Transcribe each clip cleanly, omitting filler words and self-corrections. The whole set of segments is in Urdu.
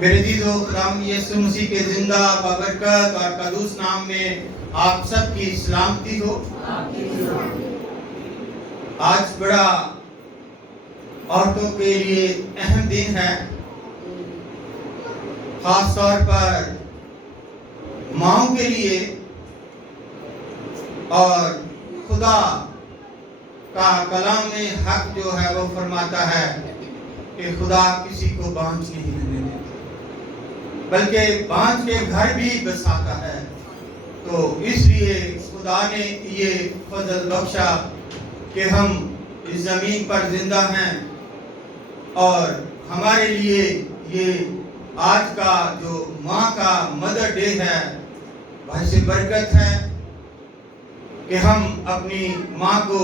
میرے عزیزو، خداوند یسوع مسیح کے زندہ بابرکت اور قدوس نام میں آپ سب کی سلامتی ہو۔ آج بڑا عورتوں کے لیے اہم دن ہے، خاص طور پر ماؤں کے لیے، اور خدا کا کلام حق جو ہے وہ فرماتا ہے کہ خدا کسی کو بانجھ نہیں رہنے دیتا، بلکہ بانجھ کے گھر بھی بساتا ہے۔ تو اس لیے خدا نے یہ فضل بخشا کہ ہم اس زمین پر زندہ ہیں، اور ہمارے لیے یہ آج کا جو ماں کا مدر ڈے ہے، باعث برکت ہے کہ ہم اپنی ماں کو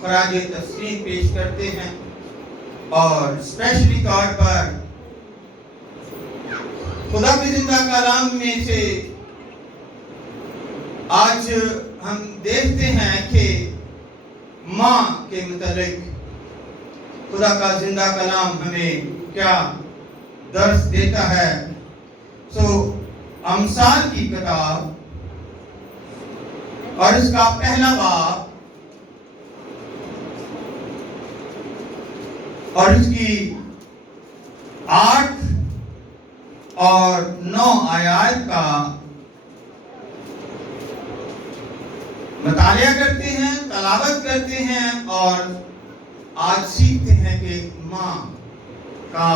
خراج تسلیم پیش کرتے ہیں۔ اور اسپیشلی طور پر خدا کی زندہ کلام میں سے آج ہم دیکھتے ہیں کہ ماں کے متعلق خدا کا زندہ کلام ہمیں کیا درس دیتا ہے۔ امثال کی کتاب اور اس کا پہلا باب اور اس کی 8 اور 9 آیات کا مطالعہ کرتے ہیں، تلاوت کرتے ہیں، اور آج سیکھتے ہیں کہ ماں کا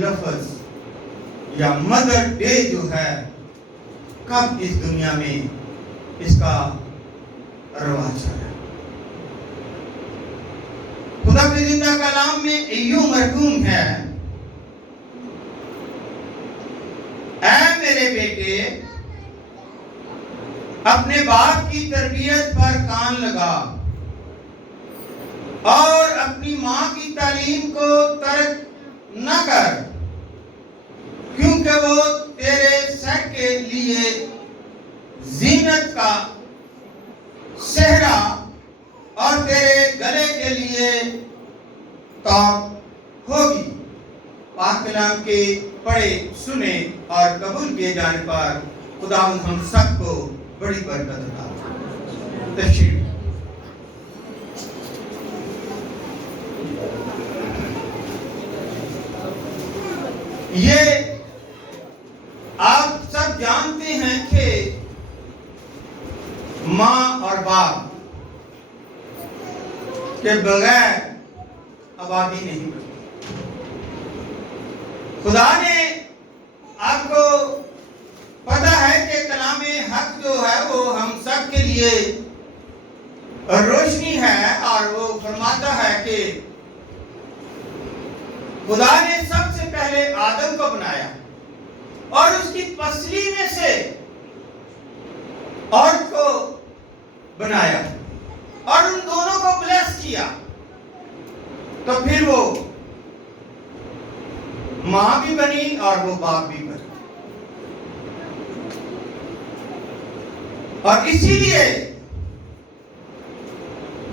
لفظ یا مدر ڈے جو ہے کب اس دنیا میں اس کا رواج ہے۔ خدا کے زندہ کلام میں یوں مرحوم ہے، اے میرے بیٹے، اپنے باپ کی تربیت پر کان لگا اور اپنی ماں کی تعلیم کو ترک نہ کر، کیونکہ وہ تیرے سر کے لیے زینت کا صحرا اور تیرے گلے کے لیے توق ہوگی۔ پاک کلام کے پڑھے، سنے اور قبول کیے جانے پر خداوند ہم سب کو بڑی برکت عطا فرمائے۔ تشریف یہ آپ سب جانتے ہیں کہ ماں اور باپ کے بغیر آبادی نہیں بنتی۔ خدا نے آپ کو پتہ ہے کہ کلام حق جو ہے وہ ہم سب کے لیے روشنی ہے، اور وہ فرماتا ہے کہ خدا نے سب سے پہلے آدم کو بنایا اور اس کی پسلی میں سے عورت کو بنایا اور ان دونوں کو بلیس کیا، تو پھر وہ ماں بھی بنی اور وہ باپ بھی بنی۔ اور اسی لیے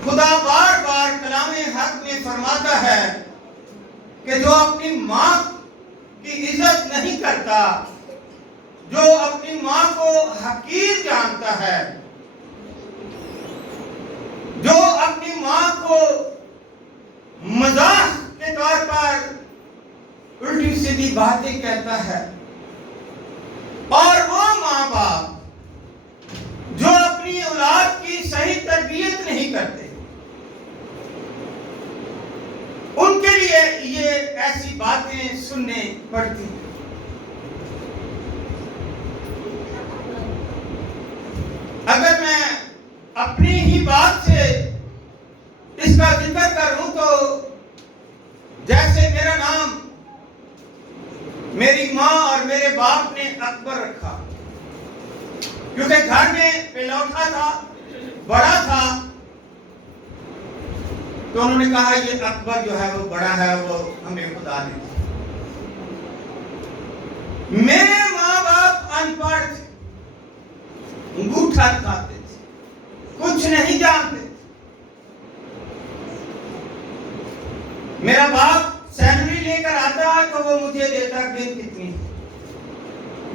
خدا بار بار کلام حق میں فرماتا ہے کہ جو اپنی ماں کی عزت نہیں کرتا، جو اپنی ماں کو حقیر جانتا ہے، جو اپنی ماں کو مزاح کے طور پر الٹی سیدھی باتیں کہتا ہے، اور وہ ماں باپ جو اپنی اولاد کی صحیح تربیت نہیں کرتے، ان کے لیے یہ ایسی باتیں سننے پڑتی ہیں۔ اگر میں اپنی ہی بات سے اس کا ذکر کروں تو جیسے میرا نام میری ماں اور میرے باپ نے اکبر رکھا، کیونکہ گھر میں پلوٹا تھا، بڑا تھا، تو انہوں نے کہا یہ اکبر جو ہے وہ بڑا ہے، وہ ہمیں خدا نے دیا۔ میرے ماں باپ ان پڑھ تھے، انگوٹھا کھاتے تھے، کچھ نہیں جانتے تھے۔ میرا باپ سیلری لے کر آتا تو وہ مجھے دیتا کہ کتنی،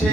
6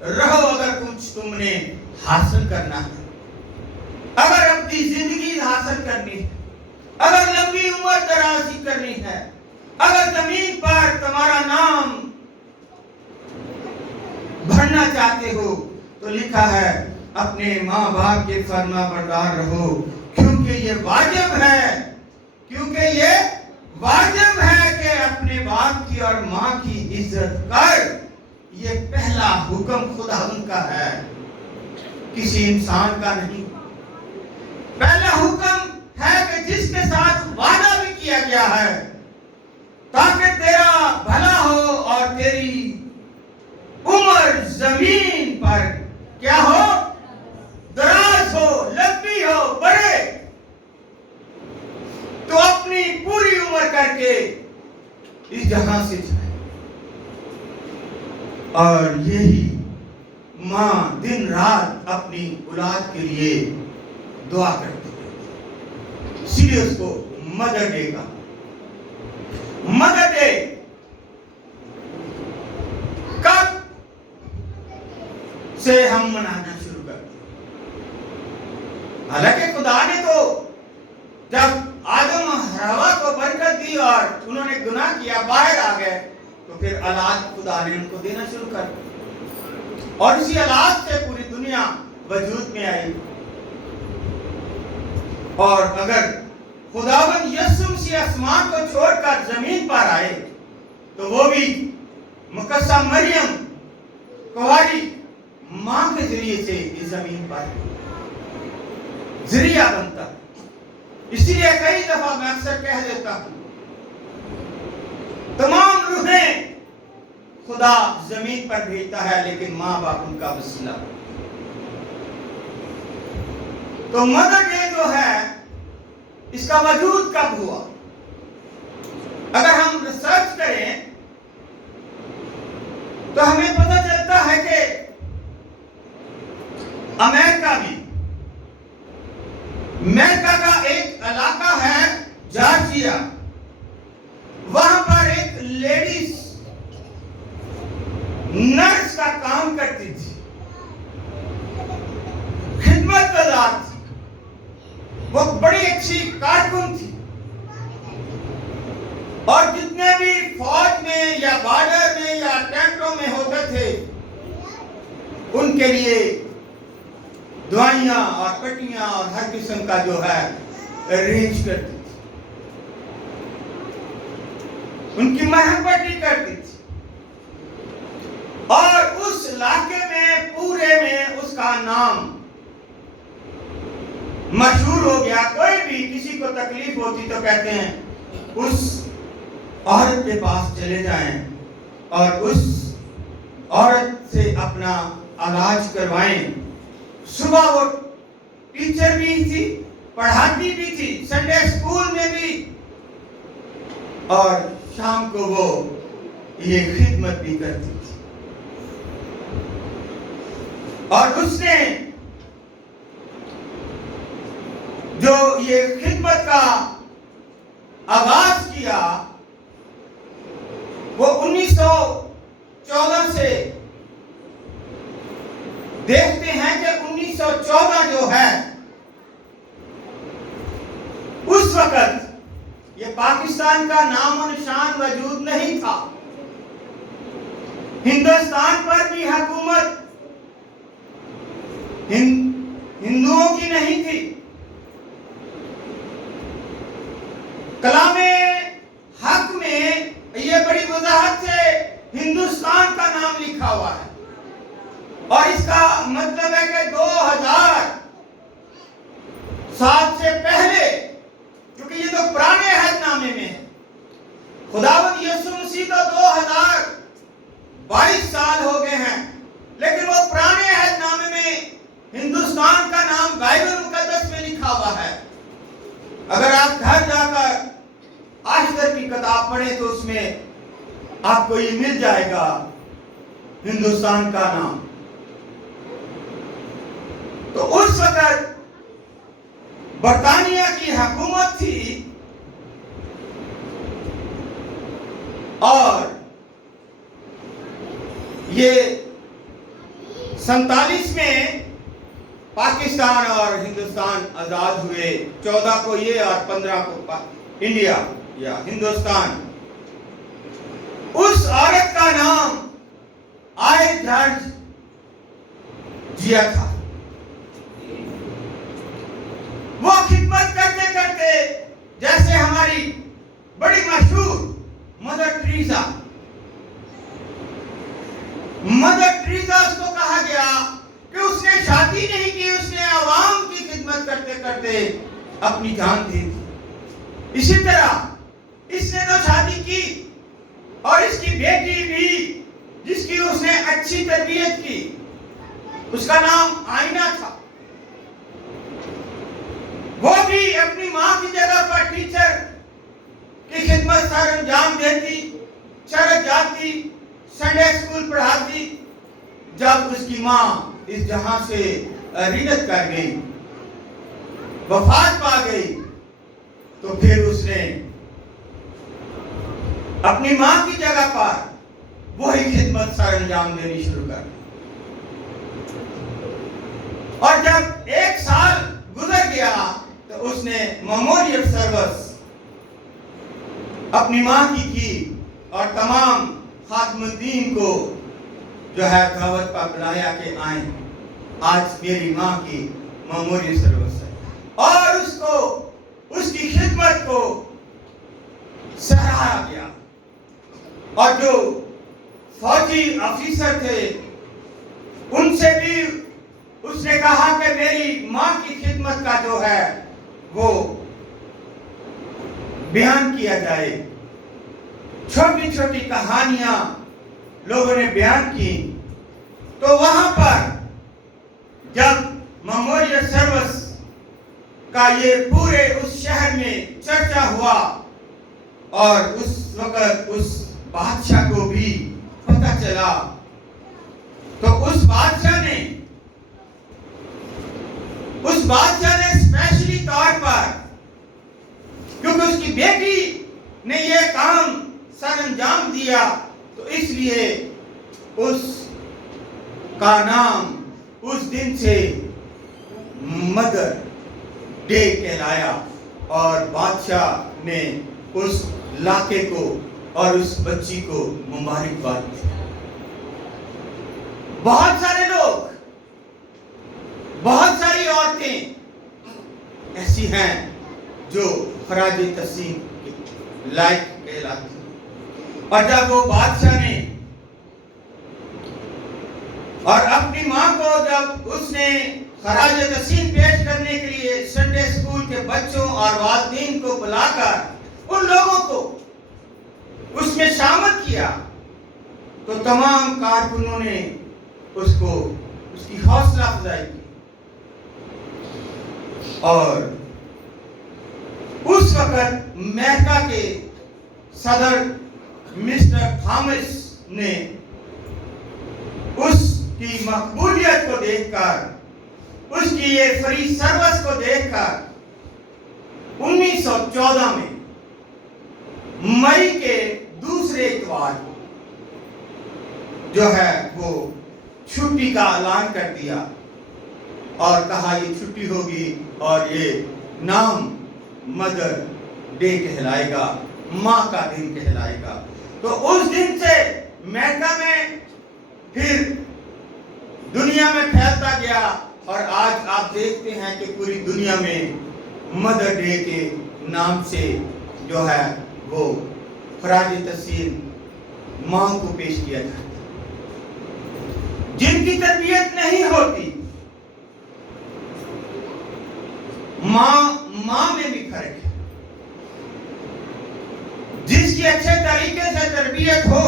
رہو اگر کچھ تم نے حاصل کرنا ہے، اگر اپنی زندگی حاصل کرنی ہے، اگر لمبی عمر درازی کرنی ہے، اگر زمین پر تمہارا نام بھرنا چاہتے ہو تو لکھا ہے اپنے ماں باپ کے فرما بردار رہو، کیونکہ یہ واجب ہے، کیونکہ یہ واجب ہے کہ اپنے باپ کی اور ماں کی عزت کر۔ یہ پہلا حکم خداوند کا ہے، کسی انسان کا نہیں۔ پہلا حکم ہے کہ جس کے ساتھ وعدہ بھی کیا گیا ہے تاکہ تیرا بھلا ہو اور تیری عمر زمین پر کیا ہو؟ دراز ہو، لمبی ہو، بڑھے، تو اپنی پوری عمر کر کے اس جہاں سے جائے۔ اور یہی ماں دن رات اپنی اولاد کے لیے دعا کرتی ہے، اس لیے اس کو مدر ڈے کا مدر ڈے کب سے ہم منانا شروع کرتے ہیں؟ حالانکہ خدا نے تو جب آدم حوا کو برکت دی اور انہوں نے گناہ کیا، باہر آ گئے، تو پھر اولاد خدا نے ان کو دینا شروع کر دیا، اور اسی اولاد سے پوری دنیا وجود میں آئی۔ اور اگر خداوند یسوع مسیح آسمان کو چھوڑ کر زمین پر آئے تو وہ بھی مقدسہ مریم کنواری ماں کے ذریعے سے اس زمین پر ذریعہ بنتا۔ اسی لیے کئی دفعہ میں اکثر کہہ دیتا ہوں، تمام روحیں خدا زمین پر بھیجتا ہے لیکن ماں باپ ان کا وسیلہ۔ تو مدر ڈے جو ہے اس کا وجود کب ہوا؟ اگر ہم ریسرچ کریں تو ہمیں پتہ چلتا ہے کہ امریکہ کا ایک علاقہ ہے جارجیا، وہاں پر ایک لیڈیز نرس کا کام کرتی تھی، خدمت گزار تھی، وہ بڑی اچھی کارکن تھی، اور جتنے بھی فوج میں یا بارڈر میں یا ٹینٹوں میں ہوتے تھے ان کے لیے دوائیاں اور پٹیاں اور ہر قسم کا جو ہے ارینج کرتی تھی، ان کی مرہم پٹی کرتی تھی، اور اس علاقے میں پورے میں اس کا نام مشہور ہو گیا۔ کوئی بھی کسی کو تکلیف ہوتی تو کہتے ہیں اس عورت کے پاس چلے جائیں اور اس عورت سے اپنا علاج کروائیں۔ صبح وہ ٹیچر بھی تھی، پڑھاتی بھی تھی، سنڈے اسکول میں بھی، اور شام کو وہ یہ خدمت بھی کرتی تھی۔ اور اس نے جو یہ خدمت کا آغاز کیا وہ 1914 سے دیکھتے ہیں کہ 1914 جو ہے اس وقت یہ پاکستان کا نام و نشان وجود نہیں تھا، ہندوستان پر بھی حکومت ہندوؤں کی نہیں تھی۔ کلام حق میں یہ بڑی وضاحت سے ہندوستان کا نام لکھا ہوا ہے، اور اس کا مطلب ہے کہ 2000 سال سے پہلے، کیونکہ یہ تو پرانے عہد نامے میں ہے، خداوند یسوع مسیح تو 2022 سال ہو گئے ہیں، لیکن وہ پرانے عہد نامے میں ہندوستان کا نام بائبل مقدس میں لکھا ہوا ہے۔ اگر آپ گھر جا کر آشتر کی کتاب پڑھیں تو اس میں آپ کو یہ مل جائے گا ہندوستان کا نام۔ تو اس وقت برطانیہ کی حکومت تھی، اور یہ 47 میں پاکستان اور ہندوستان آزاد ہوئے، 14 کو یہ اور 15 کو انڈیا یا ہندوستان. اس عورت کا نام آئے جارج جیا تھا. وہ خدمت کرتے کرتے، جیسے ہماری بڑی مشہور مدر ٹریزا اس کو کہا گیا کہ اس نے شادی نہیں کی، اس نے عوام کی خدمت کرتے کرتے اپنی جان دے دی. اسی طرح اس نے تو شادی کی اور اس کی بیٹی بھی، جس کی اس نے اچھی تربیت کی، اس کا نام آئینہ تھا. وہ بھی اپنی ماں کی جگہ پر ٹیچر کی خدمت سر انجام دیتی، چرچ جاتی، سنڈے اسکول پڑھاتی. جب اس کی ماں اس جہاں سے رحلت کر گئی، وفات پا گئی، تو پھر اس نے اپنی ماں کی جگہ پر وہی خدمت سر انجام دینی شروع کر دی. اور جب 1 سال گزر گیا تو اس نے میموریل سروس اپنی ماں کی اور تمام خادم الدین کو جو ہے دعوت پر بلایا کہ آئیں، آج میری ماں کی میموریل سروس ہے. اور اس کی خدمت کو سراہا گیا. اور جو فوجی آفیسر تھے ان سے بھی اس نے کہا کہ میری ماں کی خدمت کا جو ہے وہ بیان کیا جائے. چھوٹی چھوٹی کہانیاں لوگوں نے بیان کی. تو وہاں پر جب میموریل سروس کا یہ پورے اس شہر میں چرچا ہوا اور اس وقت اس بادشاہ کو بھی پتہ چلا، تو اس بادشاہ نے اسپیشلی طور پر، کیونکہ اس کی بیٹی نے یہ کام سر انجام دیا، تو اس لیے اس کا نام اس دن سے مدر ڈے کہلایا. اور بادشاہ نے اس علاقے کو اور اس بچی کو مبارکباد دی. بہت سارے لوگ، بہت ساری عورتیں ایسی ہیں جو خراج تحسین کے لائق کہلاتی. اور جب وہ بادشاہ نے اور اپنی ماں کو جب اس نے خراج تحسین پیش کرنے کے لیے سنڈے اسکول کے بچوں اور والدین کو بلا کر ان لوگوں کو اس میں شامل کیا، تو تمام کارکنوں نے اس کی حوصلہ افزائی کی. اور اس وقت امریکہ کے صدر مسٹر تھامس نے اس کی مقبولیت کو دیکھ کر، اس کی یہ فری سروس کو دیکھ کر 1914 میں مئی کے دوسرے اتوار کو جو ہے وہ چھٹی کا اعلان کر دیا اور کہا یہ چھٹی ہوگی اور یہ نام مدر ڈے کہلائے گا، ماں کا دن کہلائے گا. تو اس دن سے امریکہ میں پھر دنیا میں پھیلتا گیا اور آج آپ دیکھتے ہیں کہ پوری دنیا میں مدر ڈے کے نام سے جو ہے وہ خراج تحسین ماں کو پیش کیا جاتا ہے. جن کی تربیت نہیں ہوتی، ماں میں بھی فرق ہے. جس کی اچھے طریقے سے تربیت ہو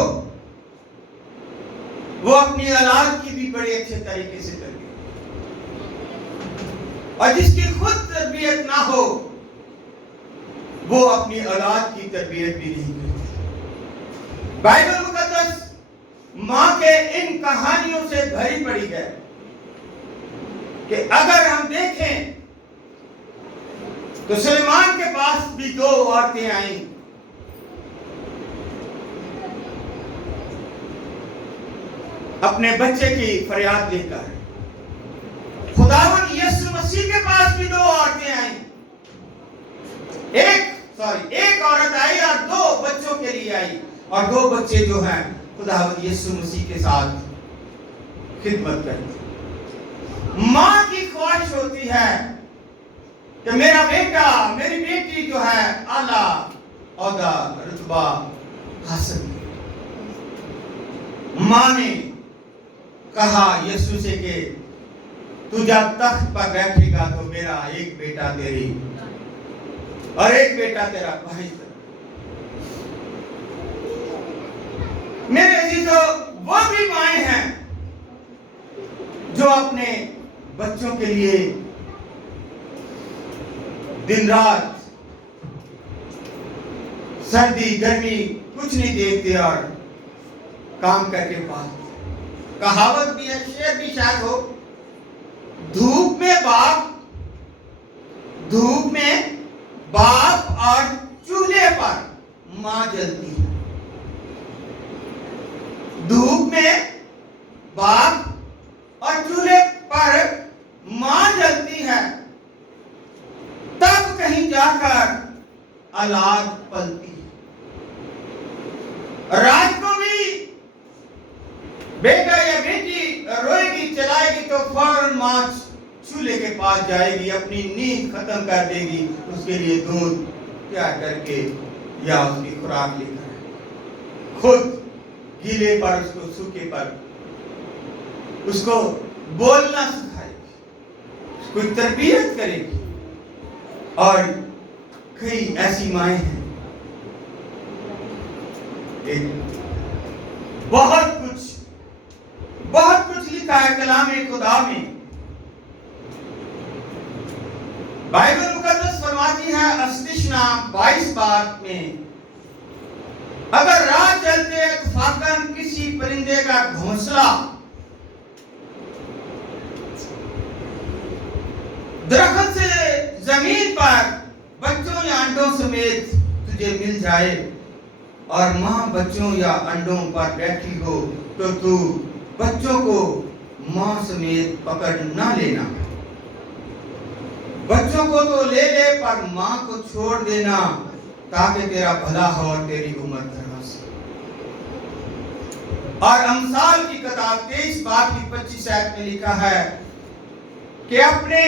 وہ اپنی اولاد کی بھی بڑے اچھے طریقے سے تربیت، اور جس کی خود تربیت نہ ہو وہ اپنی اولاد کی تربیت بھی نہیں کرتی. بائبل مقدس ماں کے ان کہانیوں سے بھری پڑی ہے کہ اگر ہم دیکھیں تو سلیمان کے پاس بھی 2 عورتیں آئیں. اپنے بچے کی فریاد لے کر خداوند یسوع مسیح کے پاس بھی 2 عورتیں آئیں. ایک عورت آئی اور 2 بچوں کے لیے آئی، اور 2 بچے جو ہیں خداوند یسوع مسیح کے ساتھ خدمت کرتے. ماں کی خواہش ہوتی ہے کہ میرا بیٹا میری بیٹی جو ہے اعلیٰ عہدہ رتبہ حاصل کرے. ماں نے کہا یسوع سے کہ تو جب تخت پر بیٹھے گا تو میرا ایک بیٹا تیری اور ایک بیٹا تیرا بھائی. میرے عزیزو، وہ بھی مائیں ہیں جو اپنے بچوں کے لیے دن رات سردی گرمی کچھ نہیں دیکھتے اور کام کر کے پاس. کہاوت بھی ہے، شعر بھی شاید ہو، دھوپ میں باپ اور چولہے پر ماں جلتی ہے. دھوپ میں باپ اور چولہے پر ماں جلتی ہے، تب کہیں جا کر اولاد پلتی ہے. رات کو بھی بیٹا یا بیٹی روئے گی چلائے گی تو فوراً ماں چولہے کے پاس جائے گی، اپنی نیند ختم کر دے گی، اس کے لیے دودھ تیار کر کے یا اس کی خوراک لے کر خود گیلے پر اس کو سوکھے پر اس کو بولنا سکھائے گی، اس کو تربیت کرے گی. اور کئی ایسی مائیں ہیں بہت کچھ لکھا ہے کلام خدا میں. بائبل مقدس فرماتی ہے استثنا 22 بات میں، اگر راہ چلتے اتفاقاً کسی پرندے کا گھونسلہ درخت سے زمین پر بچوں یا انڈوں سمیت تجھے مل جائے اور ماں بچوں یا انڈوں پر بیٹھی ہو تو تو بچوں کو ماں سمیت پکڑ نہ لینا. بچوں کو تو لے لے پر ماں کو چھوڑ دینا تاکہ تیرا بھلا ہو اور تیری عمر دراز. اور امثال کی کتاب 23 باب کی 25 آیت میں لکھا ہے کہ اپنے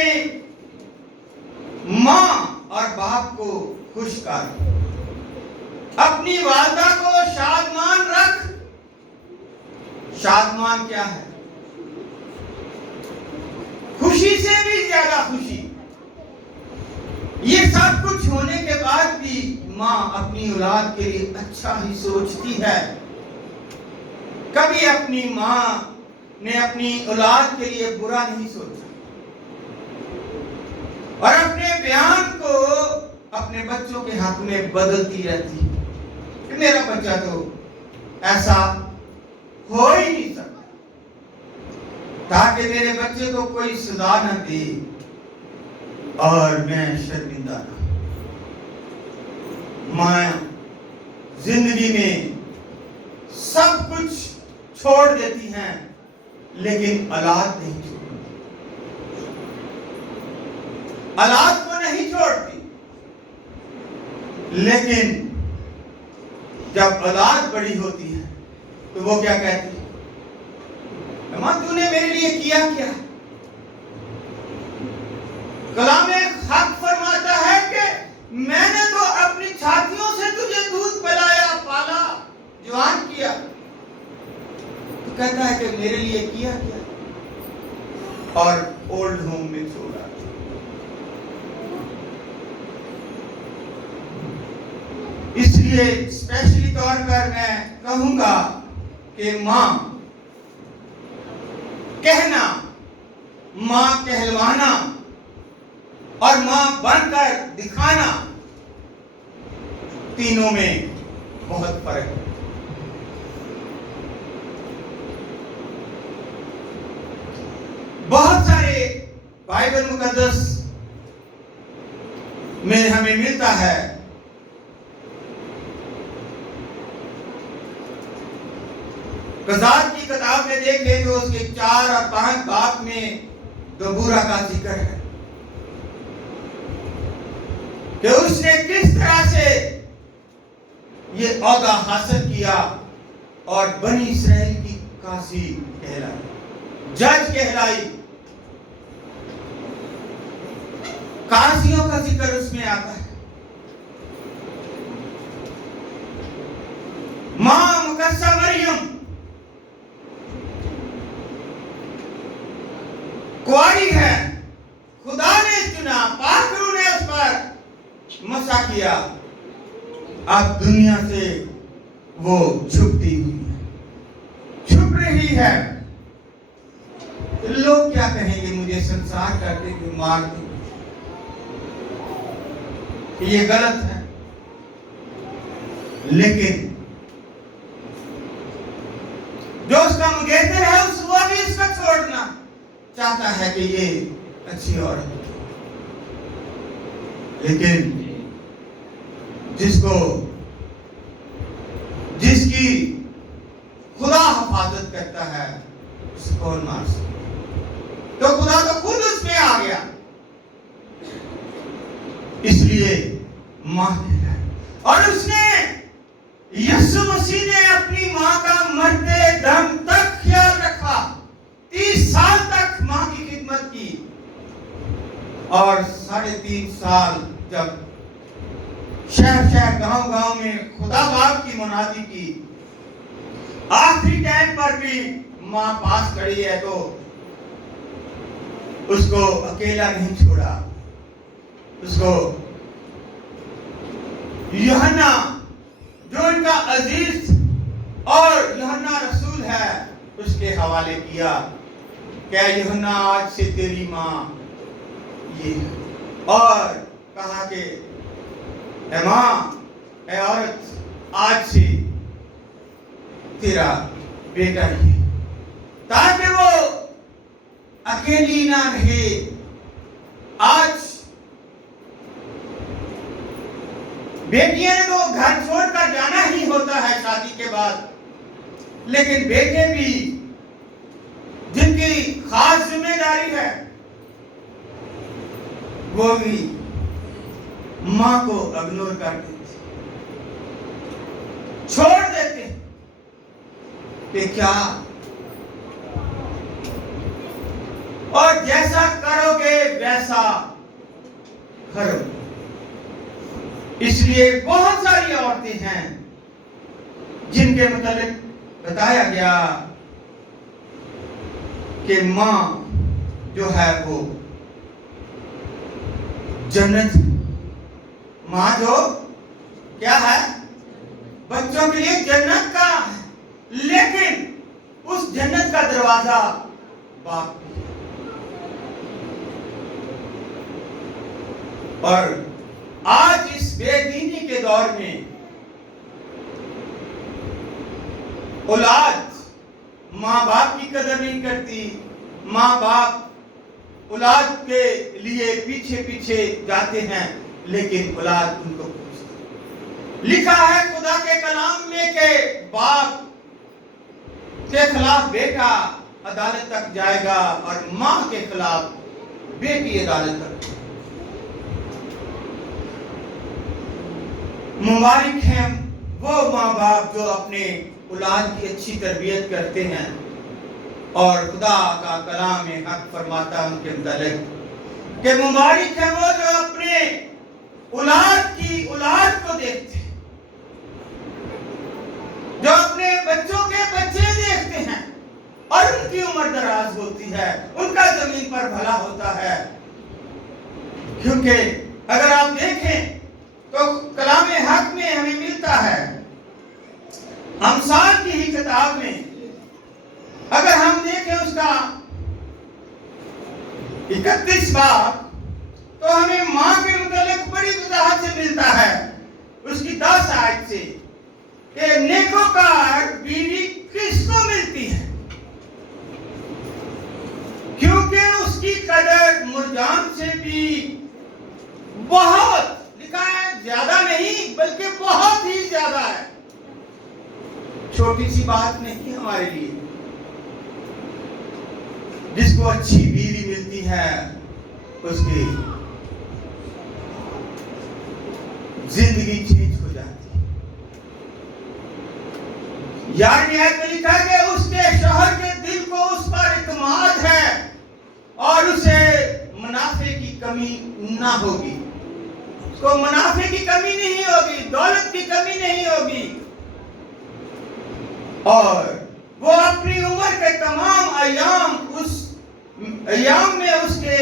ماں اور باپ کو خوش کر، اپنی والدہ کو شادمان رکھ. شادمان کیا ہے؟ خوشی سے بھی زیادہ خوشی. یہ سب کچھ ہونے کے بعد بھی ماں اپنی اولاد کے لیے اچھا ہی سوچتی ہے. کبھی اپنی ماں نے اپنی اولاد کے لیے برا نہیں سوچا اور اپنے بیان کو اپنے بچوں کے حق میں بدلتی رہتی کہ میرا بچہ تو ایسا ہو ہی نہیں سکتا، تاکہ میرے بچے کو کوئی سزا نہ دے اور میں شرمندہ نہ. ماں زندگی میں سب کچھ چھوڑ دیتی ہیں لیکن اولاد نہیں چھوڑتی. اولاد کو نہیں چھوڑتی، لیکن جب اولاد بڑی ہوتی ہے تو وہ کیا کہتی ہے؟ ماں تو نے میرے لیے کیا کیا؟ کلام حق فرماتا ہے کہ میں نے تو اپنی چھاتیوں سے تجھے دودھ پلایا، پالا، جوان کیا. تو کہتا ہے کہ میرے لیے کیا کیا؟ اور اولڈ ہوم میں چھوڑا. اس لیے اسپیشلی طور پر میں کہوں گا کہ ماں کہنا، ماں کہلوانا اور ماں بن کر دکھانا، تینوں میں بہت فرق ہے. بہت سارے بائبل مقدس میں ہمیں ملتا ہے قضات کی کتاب میں میں دیکھیں تو اس کے 4 اور 5 باب میں دبورہ کا ذکر ہے کہ اس نے کس طرح سے یہ عہدہ حاصل کیا اور بنی اسرائیل کی قاضی کہلائی، جج کہلائی۔ قاضیوں کا ذکر اس میں آتا ہے۔ ماں مقدسہ مریم کواری ہے، خدا نے چنا، پاک روح نے اس پر مسح کیا، اب دنیا سے وہ چھپتی ہوئی ہے، چھپ رہی ہے۔ لوگ کیا کہیں گے؟ مجھے سنسار کرتے کہ مار دیں، یہ غلط ہے۔ لیکن جو اس کا مغیثر ہے وہ بھی اس کو چھوڑنا چاہتا ہے کہ یہ اچھی عورت ہے، لیکن جس کی خدا حفاظت کرتا ہے اسے کون مار سکتا؟ تو خدا تو خود اس میں آ گیا، اس لیے ماں کہلائی۔ اور اس نے یسوع مسیح نے اپنی ماں کا مرتے دم تک خیال رکھا، 30 سال تک ماں کی خدمت کی، اور 3.5 سال جب شہر گاؤں گاؤں میں خدا باپ کی منادی کی، آخری ٹائم پر بھی ماں پاس کھڑی ہے تو اس کو اکیلا نہیں چھوڑا، اس کو یوحنا جو ان کا عزیز اور یوحنا رسول ہے اس کے حوالے کیا کہ یوحنا آج سے تیری ماں یہ ہے، اور کہا کہ اے ماں، اے عورت، آج سے تیرا بیٹا ہی، تاکہ وہ اکیلی نہ رہے۔ آج بیٹیاں تو گھر چھوڑ کر جانا ہی ہوتا ہے شادی کے بعد، لیکن بیٹے بھی جن کی خاص ذمہ داری ہے وہ بھی ماں کو اگنور کر دیتے، چھوڑ دیتے کہ کیا، اور جیسا کرو گے ویسا کرو۔ اس لیے بہت ساری عورتیں ہیں جن کے متعلق بتایا گیا کہ ماں جو ہے وہ جنت، ماں جو کیا ہے؟ بچوں کے لیے جنت کا ہے، لیکن اس جنت کا دروازہ باپ بھی ہے۔ اور آج اس بے دینی کے دور میں اولاد ماں باپ کی قدر نہیں کرتی، ماں باپ اولاد کے لیے پیچھے پیچھے جاتے ہیں، لیکن اولاد ان کو پوچھتی۔ لکھا ہے خدا کے کلام میں کہ باپ کے خلاف بیٹا عدالت تک جائے گا اور ماں کے خلاف بیٹی عدالت تک۔ مبارک ہیں وہ ماں باپ جو اپنے اولاد کی اچھی تربیت کرتے ہیں، اور خدا کا کلام حق فرماتا ہے ان کے متعلق کہ مبارک ہیں وہ جو اپنے اولاد کو دیکھتے ہیں، جو اپنے بچوں کے بچے دیکھتے ہیں اور ان کی عمر دراز ہوتی ہے، ان کا زمین پر بھلا ہوتا ہے۔ کیونکہ اگر آپ دیکھیں تو کلام حق میں ہمیں ملتا ہے، امثال کی ہی کتاب میں اگر ہم دیکھیں اس کا 31 باب تو ہمیں ماں کے متعلق بڑی وضاحت سے ملتا ہے، اس کی 10 آیت سے، کہ نیکوکار بیوی کس کو ملتی ہے، کیونکہ اس کی قدر مرجان سے بھی بہت، لکھا ہے زیادہ نہیں بلکہ بہت ہی زیادہ ہے۔ چھوٹی سی بات نہیں ہمارے لیے، جس کو اچھی بیوی ملتی ہے اس کی زندگی چینج ہو جاتی ہے۔ 11ویں آیت میں لکھا ہے کہ اس کے شوہر کے دل کو اس پر اعتماد ہے اور اسے منافع کی کمی نہ ہوگی۔ اس کو منافع کی کمی نہیں ہوگی، دولت کی کمی نہیں ہوگی، اور وہ اپنی عمر کے تمام ایام میں اس کے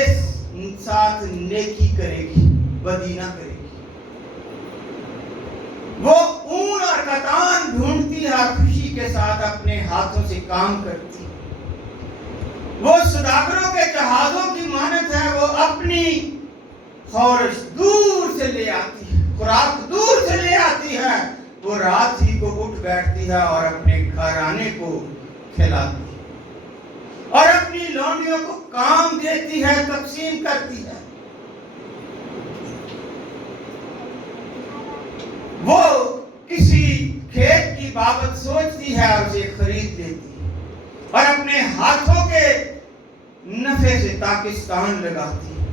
ساتھ نیکی کرے گی، بدی نہ کرے گی۔ وہ اون اور کتان ڈھونڈتی ہے اور خوشی کے ساتھ اپنے ہاتھوں سے کام کرتی ہے۔ وہ سوداگروں کے جہازوں کی مانند ہے، وہ اپنی خورش دور سے لے آتی ہے، خوراک دور سے لے آتی ہے۔ وہ رات ہی کو اٹھ بیٹھتی ہے اور اپنے گھرانے کو کھلاتی ہے اور اپنی لونڈیوں کو کام دیتی ہے، تقسیم کرتی ہے۔ وہ کسی کھیت کی بابت سوچتی ہے اور اسے خرید لیتی ہے اور اپنے ہاتھوں کے نفع سے پاکستان لگاتی ہے۔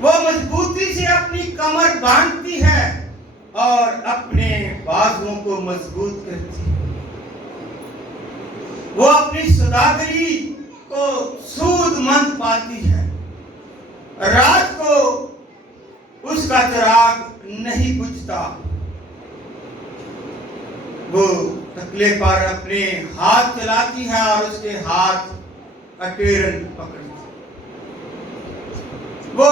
وہ مضبوطی سے اپنی کمر باندھتی ہے اور اپنے بازوؤں کو مضبوط کرتی ہے۔ وہ اپنی سوداگری کو سود مند پاتی ہے، رات کو اس کا چراغ نہیں بجھتا۔ وہ تکلے پر اپنے ہاتھ چلاتی ہے اور اس کے ہاتھ اٹیرن پکڑتی ہے۔ وہ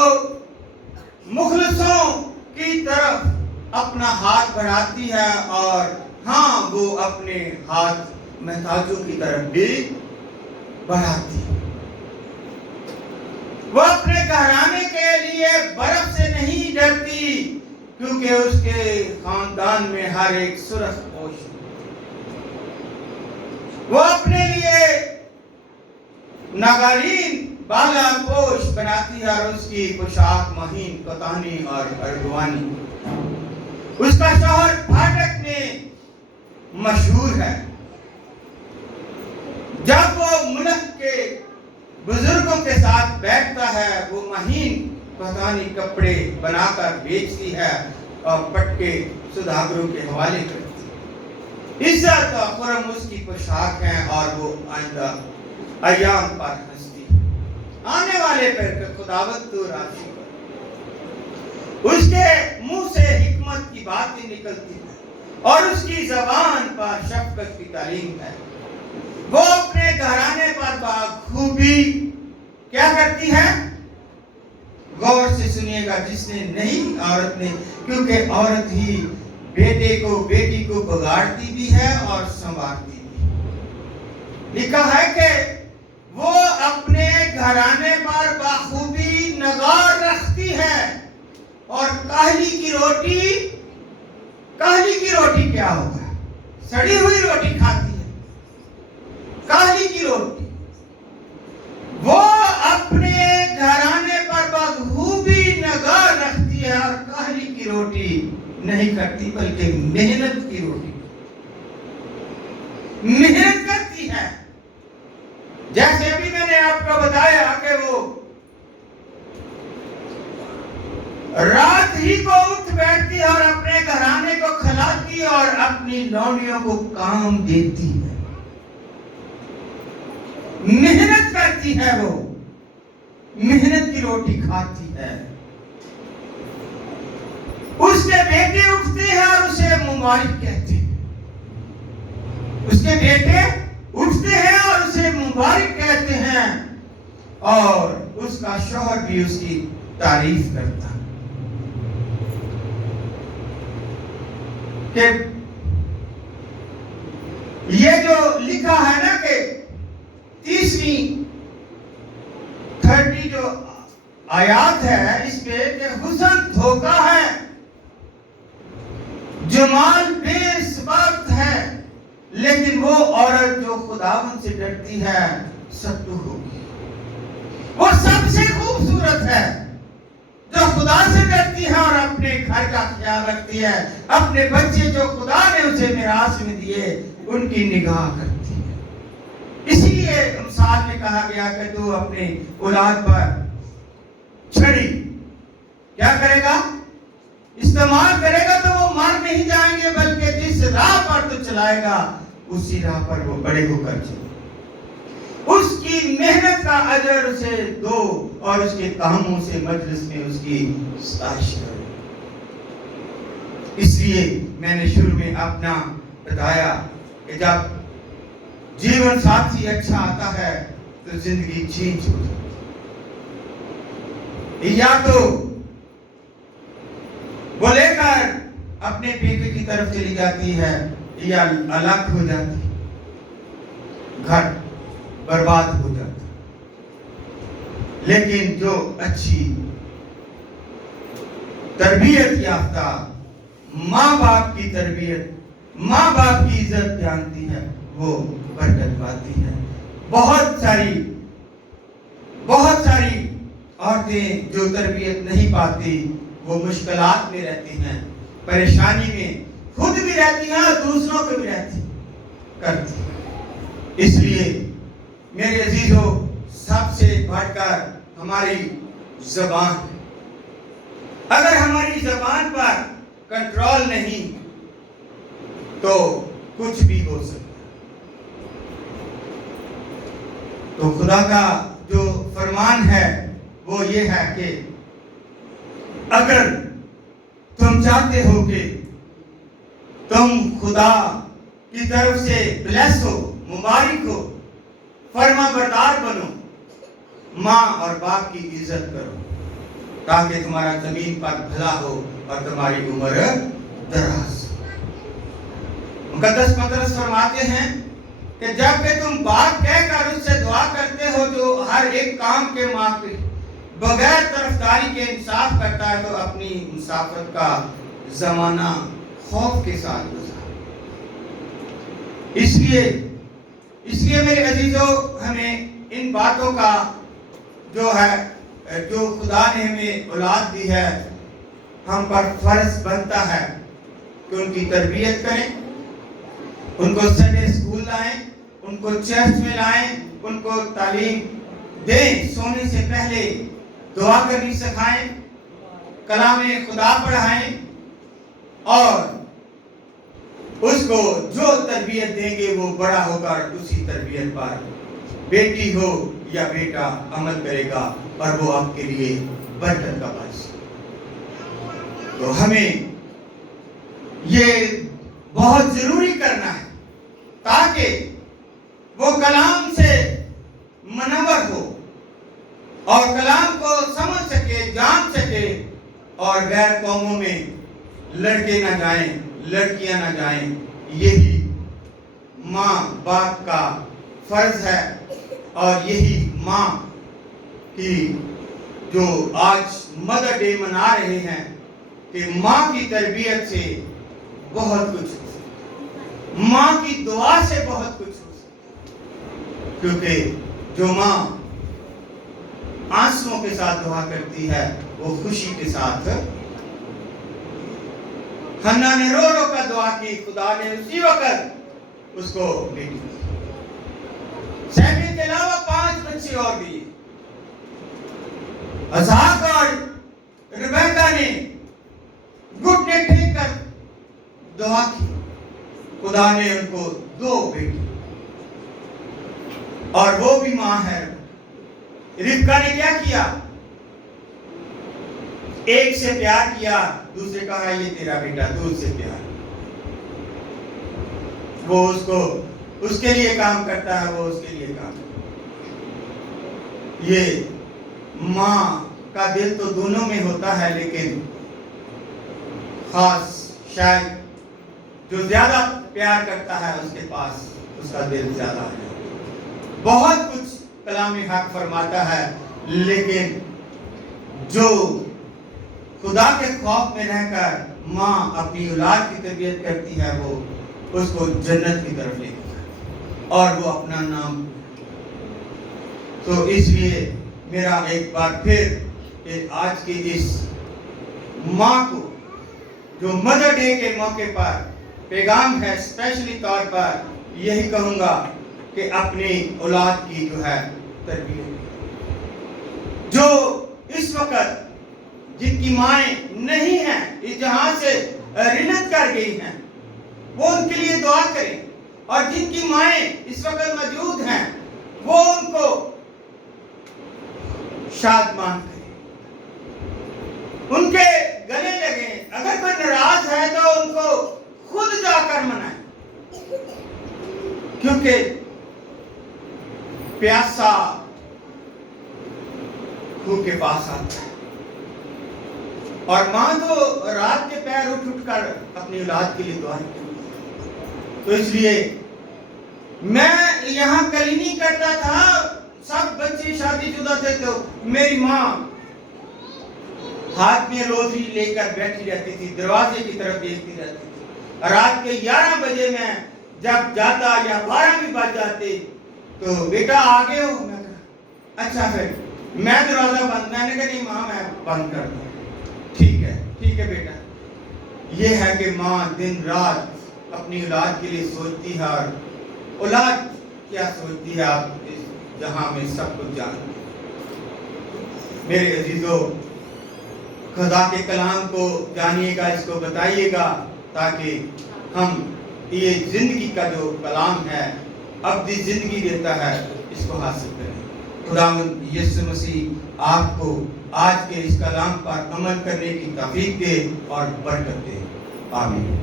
مخلصوں کی طرف اپنا ہاتھ بڑھاتی ہے اور ہاں وہ اپنے ہاتھ محتاجوں کی طرف بھی بڑھاتی ہے۔ وہ اپنے گھرانے کے لیے برف سے نہیں ڈرتی کیونکہ اس کے خاندان میں ہر ایک سرخ پوش ہے۔ وہ اپنے لیے ناگارین بالا پوش بناتی ہے اور اس کی پوشاک مہین کتانی اور ارغوانی۔ اس کا شوہر پھاٹک میں مشہور ہے۔ جب وہ ملک کے بزرگوں کے ساتھ بیٹھتا ہے وہ مہین کتانی کپڑے بنا کر بیچتی ہے اور پٹکے سوداگروں کے حوالے کرتی ہے۔ عزت اور خرم اس کی پوشاک ہے اور وہ آئندہ ایام پر ہنستی ہے۔ آنے والے پر خداوند تو راضی ہو۔ اس کے منہ سے حکمت کی باتیں نکلتی ہیں اور اس کی زبان پر شفقت کی تعلیم ہے۔ وہ اپنے گھرانے پر بخوبی کیا کرتی ہے؟ غور سے سنیے گا، جس نے نہیں عورت نے، کیونکہ عورت ہی بیٹے کو بیٹی کو بگاڑتی بھی ہے اور سنوارتی بھی۔ لکھا ہے کہ وہ اپنے گھرانے پر بخوبی نگار رکھتی ہے اور کاہلی کی روٹی کیا ہوگا؟ سڑی ہوئی روٹی کھاتی ہے، کاہلی کی روٹی۔ وہ اپنے گھرانے پر بخوبی نگار رکھتی ہے اور کاہلی کی روٹی نہیں کرتی بلکہ محنت کی روٹی محنت کرتی ہے۔ جیسے ابھی میں نے آپ کو بتایا کہ وہ رات ہی کو اٹھ بیٹھتی ہے اور اپنے گھرانے کو کھلاتی اور اپنی لونڈیوں کو کام دیتی ہے، محنت کرتی ہے، وہ محنت کی روٹی کھاتی ہے۔ اس کے بیٹے اٹھتے ہیں اور اسے مبارک کہتے ہیں، اس کے بیٹے اٹھتے ہیں اور اسے مبارک کہتے ہیں اور اس کا شوہر بھی اس کی تعریف کرتا ہے۔ کہ یہ جو لکھا ہے نا کہ 30 جو آیات ہے اس پہ کہ حسن دھوکہ ہے، جمال بے ثبات ہے، لیکن وہ عورت جو خداوند سے ڈرتی ہے ستو ہوگی۔ وہ سب سے خوبصورت ہے جو خدا سے ڈرتی ہے اور اپنے گھر کا خیال رکھتی ہے، اپنے بچے جو خدا نے اسے میراث میں دیے ان کی نگاہ کرتی ہے۔ اسی لیے مثال میں کہا گیا کہ تو اپنے اولاد پر چھڑی کیا کرے گا؟ استعمال کرے گا، تو وہ مر نہیں جائیں گے، بلکہ جس راہ پر تو چلائے گا اسی راہ پر وہ بڑے ہو کر چلے، اس کی محنت کا اجر اسے دو اور اس کے کاموں سے مجلس میں اس کی ستائش کرو۔ اس لیے میں نے شروع میں اپنا بتایا کہ جب جیون ساتھی اچھا آتا ہے تو زندگی چینج ہو جاتی ہے، یا تو وہ لے کر اپنے بیٹے کی طرف چلی جاتی ہے یا الگ ہو جاتی ہے، گھر برباد ہو جاتا ہے۔ لیکن جو اچھی تربیت یافتہ ماں باپ کی تربیت، ماں باپ کی عزت جانتی ہے، وہ برکت پاتی ہے۔ بہت ساری عورتیں جو تربیت نہیں پاتی وہ مشکلات میں رہتی ہیں، پریشانی میں خود بھی رہتی ہیں اور دوسروں کو بھی کرتی ہیں۔ اس لیے میرے عزیزو، سب سے بڑھ کر ہماری زبان، اگر ہماری زبان پر کنٹرول نہیں تو کچھ بھی ہو سکتا ہے۔ تو خدا کا جو فرمان ہے وہ یہ ہے کہ اگر تم چاہتے ہو کہ تم خدا کی طرف سے بلیس ہو، مبارک ہو، فرما بردار بنو، ماں اور باپ کی عزت کرو تاکہ تمہارا زمین پر بھلا ہو اور تمہاری عمر دراز۔ مقدس پطرس فرماتے ہیں کہ جب کہ تم بات کہہ کر اس سے دعا کرتے ہو جو ہر ایک کام کے معافی بغیر طرفداری کے انصاف کرتا ہے، تو اپنی انصافت کا زمانہ خوف کے ساتھ گزارو۔ اس لیے میرے عزیزو، ہمیں ان باتوں کا جو خدا نے ہمیں اولاد دی ہے، ہم پر فرض بنتا ہے کہ ان کی تربیت کریں، ان کو سنڈے اسکول لائیں، ان کو چرچ میں لائیں، ان کو تعلیم دیں، سونے سے پہلے دعا کرنی سکھائیں، کلام خدا پڑھائیں، اور اس کو جو تربیت دیں گے وہ بڑا ہو کر اسی تربیت پر، بیٹی ہو یا بیٹا، عمل کرے گا اور وہ آپ کے لیے برکت کا باعث۔ تو ہمیں یہ بہت ضروری کرنا ہے تاکہ وہ کلام سے منور ہو اور کلام کو سمجھ سکے، جان سکے، اور غیر قوموں میں لڑکے نہ جائیں، لڑکیاں نہ جائیں۔ یہی ماں باپ کا فرض ہے، اور یہی ماں کی جو آج مدر ڈے منا رہے ہیں کہ ماں کی تربیت سے بہت کچھ ہو سکتا ہے، ماں کی دعا سے بہت کچھ ہو سکتا ہے، کیونکہ جو ماں آنسوؤں کے ساتھ دعا کرتی ہے وہ خوشی کے ساتھ۔ حنا نے رو رو کر دعا کی، خدا نے اسی وقت اس کو بیٹی دی۔ سیموئیل کے علاوہ 5 بچے اور دیے۔ اسحاق اور ربیکہ نے گھٹنے ٹیک کر دعا کی، خدا نے ان کو 2 بیٹی، اور وہ بھی ماں ہے۔ ربکہ نے کیا کیا؟ ایک سے پیار کیا، دوسرے کہا یہ تیرا بیٹا، دودھ سے پیار۔ وہ اس کے لیے کام کرتا ہے، وہ اس کے لیے کام کرتا ہے۔ یہ ماں کا دل تو دونوں میں ہوتا ہے، لیکن خاص شاید جو زیادہ پیار کرتا ہے اس کے پاس اس کا دل زیادہ ہے۔ بہت کچھ کلام حق فرماتا ہے، لیکن جو خدا کے خوف میں رہ کر ماں اپنی اولاد کی تربیت کرتی ہے، وہ اس کو جنت کی طرف لے جاتی ہے اور وہ اپنا نام۔ تو اس لیے میرا ایک بار پھر کہ آج کی اس ماں کو جو مدر ڈے کے موقع پر پیغام ہے، اسپیشلی طور پر یہی کہوں گا کہ اپنی اولاد کی جو ہے تربیت، جو اس وقت جن کی مائیں نہیں ہیں، اس جہاں سے رنت کر گئی ہیں، وہ ان کے لیے دعا کریں، اور جن کی مائیں اس وقت موجود ہیں وہ ان کو شادمان کریں، ان کے گلے لگیں۔ اگر کوئی ناراض ہے تو ان کو خود جا کر منائیں، کیونکہ پیاسا کنویں کے پاس آتا ہے، اور ماں تو رات کے پیر اٹھ کر اپنی اولاد کے لیے دعا کرتی۔ تو اس لیے میں یہاں کلینی کرتا تھا، سب بچے شادی شدہ تھے، تو میری ماں ہاتھ میں روزی لے کر بیٹھی رہتی تھی، دروازے کی طرف دیکھتی رہتی تھی۔ رات کے 11 بجے میں جب جاتا یا 12 بھی بج جاتے تو بیٹا آگے ہو، میں کہا اچھا پھر میں دروازہ بند، میں نے کہا نہیں ماں میں بند کر دوں، ٹھیک ہے بیٹا۔ یہ ہے کہ ماں دن رات اپنی اولاد کے لیے سوچتی ہے، اور اولاد کیا سوچتی ہے آپ اس جہاں میں سب کچھ جانتے ہیں۔ میرے عزیزو، خدا کے کلام کو جانیے گا، اس کو بتائیے گا، تاکہ ہم یہ زندگی کا جو کلام ہے، ابدی زندگی دیتا ہے، اس کو حاصل کریں۔ خداوند یسوع مسیح آپ کو آج کے اس کلام پر عمل کرنے کی توفیق دے اور برکت دے، آمین۔